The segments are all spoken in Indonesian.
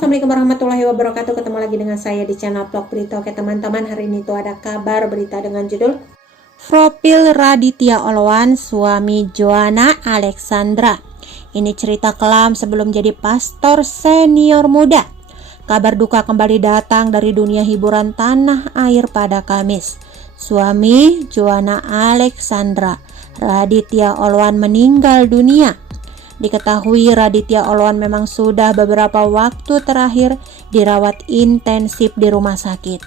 Assalamualaikum warahmatullahi wabarakatuh. Ketemu lagi dengan saya di channel Vlog Berita. Oke teman-teman, hari ini tuh ada kabar berita dengan judul Profil Raditya Olwan, suami Joanna Alexandra. Ini cerita kelam sebelum jadi pastor senior muda. Kabar duka kembali datang dari dunia hiburan tanah air pada Kamis. Suami Joanna Alexandra, Raditya Olwan, meninggal dunia. Diketahui Raditya Olwan memang sudah beberapa waktu terakhir dirawat intensif di rumah sakit.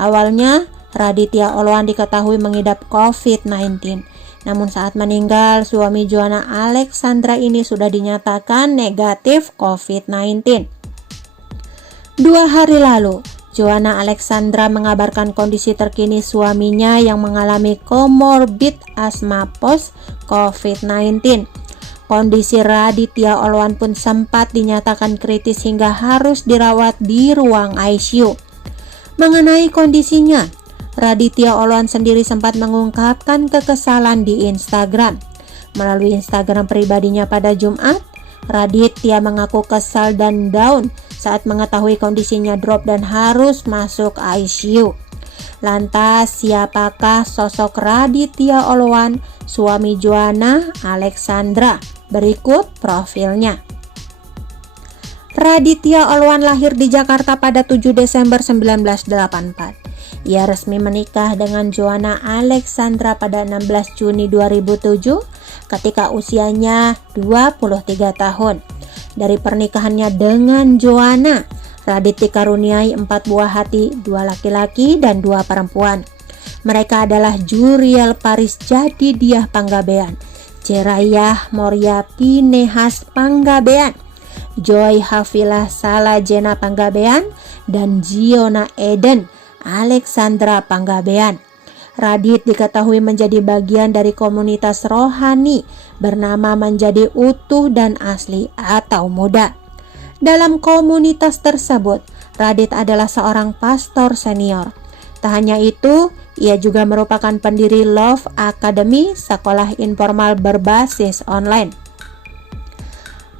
Awalnya Raditya Olwan diketahui mengidap COVID-19. Namun saat meninggal, suami Joanna Alexandra ini sudah dinyatakan negatif COVID-19. 2 hari lalu, Joanna Alexandra mengabarkan kondisi terkini suaminya yang mengalami komorbid asma post COVID-19. Kondisi Raditya Olwan pun sempat dinyatakan kritis hingga harus dirawat di ruang ICU. Mengenai kondisinya, Raditya Olwan sendiri sempat mengungkapkan kekesalan di Instagram. Melalui Instagram pribadinya pada Jumat, Raditya mengaku kesal dan down saat mengetahui kondisinya drop dan harus masuk ICU. Lantas, siapakah sosok Raditya Olwan, suami Joanna Alexandra? Berikut profilnya. Raditya Olwan lahir di Jakarta pada 7 Desember 1984. Ia resmi menikah dengan Joanna Alexandra pada 16 Juni 2007 ketika usianya 23 tahun. Dari pernikahannya dengan Joanna, Radit dikaruniai 4 buah hati, 2 laki-laki dan 2 perempuan. Mereka adalah Juriel Paris Jadidiah Panggabean, Jerayah Moria Pinehas Panggabean, Joy Hafilah Salajena Panggabean, dan Giona Eden Alexandra Panggabean. Radit diketahui menjadi bagian dari komunitas rohani bernama Menjadi Utuh dan Asli atau Muda. Dalam komunitas tersebut, Radit adalah seorang pastor senior. Tak hanya itu, ia juga merupakan pendiri Love Academy, sekolah informal berbasis online.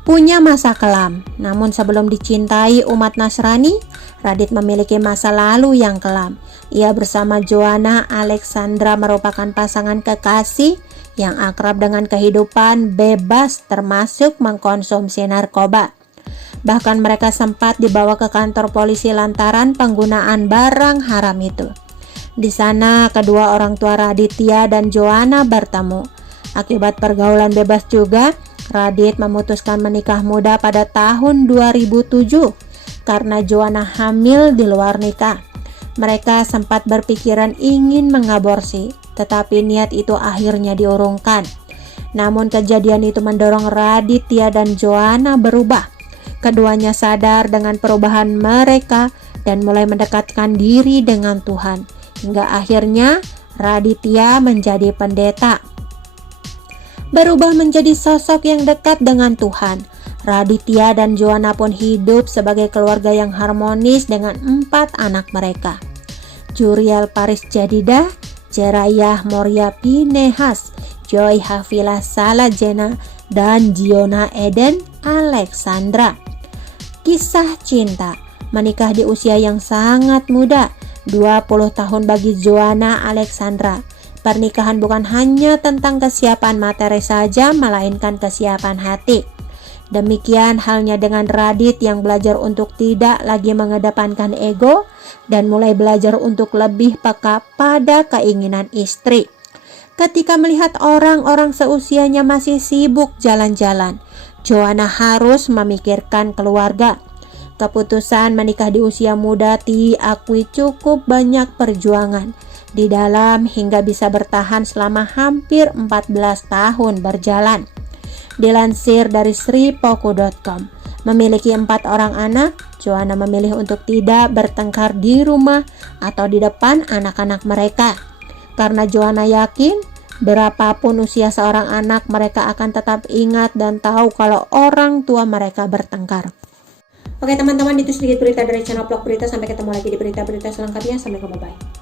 Punya masa kelam, namun sebelum dicintai umat Nasrani, Radit memiliki masa lalu yang kelam. Ia bersama Joanna Alexandra merupakan pasangan kekasih yang akrab dengan kehidupan bebas termasuk mengkonsumsi narkoba. Bahkan mereka sempat dibawa ke kantor polisi lantaran penggunaan barang haram itu. Di sana kedua orang tua Raditya dan Joanna bertemu. Akibat pergaulan bebas juga, Radit memutuskan menikah muda pada tahun 2007 karena Joanna hamil di luar nikah. Mereka sempat berpikiran ingin mengaborsi, tetapi niat itu akhirnya diurungkan. Namun kejadian itu mendorong Raditya dan Joanna berubah. Keduanya sadar dengan perubahan mereka dan mulai mendekatkan diri dengan Tuhan. Hingga akhirnya Raditya menjadi pendeta. Berubah menjadi sosok yang dekat dengan Tuhan. Raditya dan Joanna pun hidup sebagai keluarga yang harmonis dengan 4 anak mereka. Juriel Paris Jadidah, Jerayah Moria Pinehas, Joy Hafilah Salajena, dan Giona Eden Alexandra. Kisah cinta, menikah di usia yang sangat muda, 20 tahun bagi Joanna Alexandra. Pernikahan bukan hanya tentang kesiapan materi saja, melainkan kesiapan hati. Demikian halnya dengan Radit yang belajar untuk tidak lagi mengedepankan ego dan mulai belajar untuk lebih peka pada keinginan istri. Ketika melihat orang-orang seusianya masih sibuk jalan-jalan, Joanna harus memikirkan keluarga. Keputusan menikah di usia muda diakui cukup banyak perjuangan di dalam hingga bisa bertahan selama hampir 14 tahun berjalan. Dilansir dari sripoku.com, memiliki 4 orang anak, Joanna memilih untuk tidak bertengkar di rumah atau di depan anak-anak mereka. Karena Joanna yakin berapapun usia seorang anak, mereka akan tetap ingat dan tahu kalau orang tua mereka bertengkar. Oke teman-teman, itu sedikit berita dari channel Vlog Berita. Sampai ketemu lagi di berita-berita selengkapnya. Sampai jumpa, bye.